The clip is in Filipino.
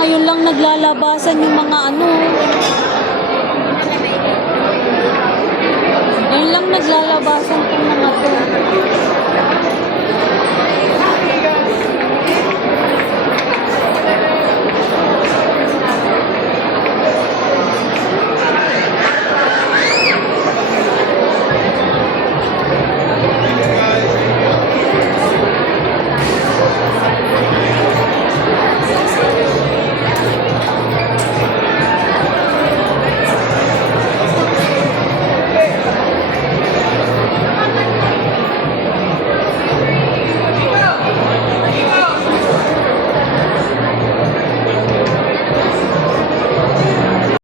ngayon lang naglalabasan yung mga ano. Ngayon lang naglalabasan tong mga to.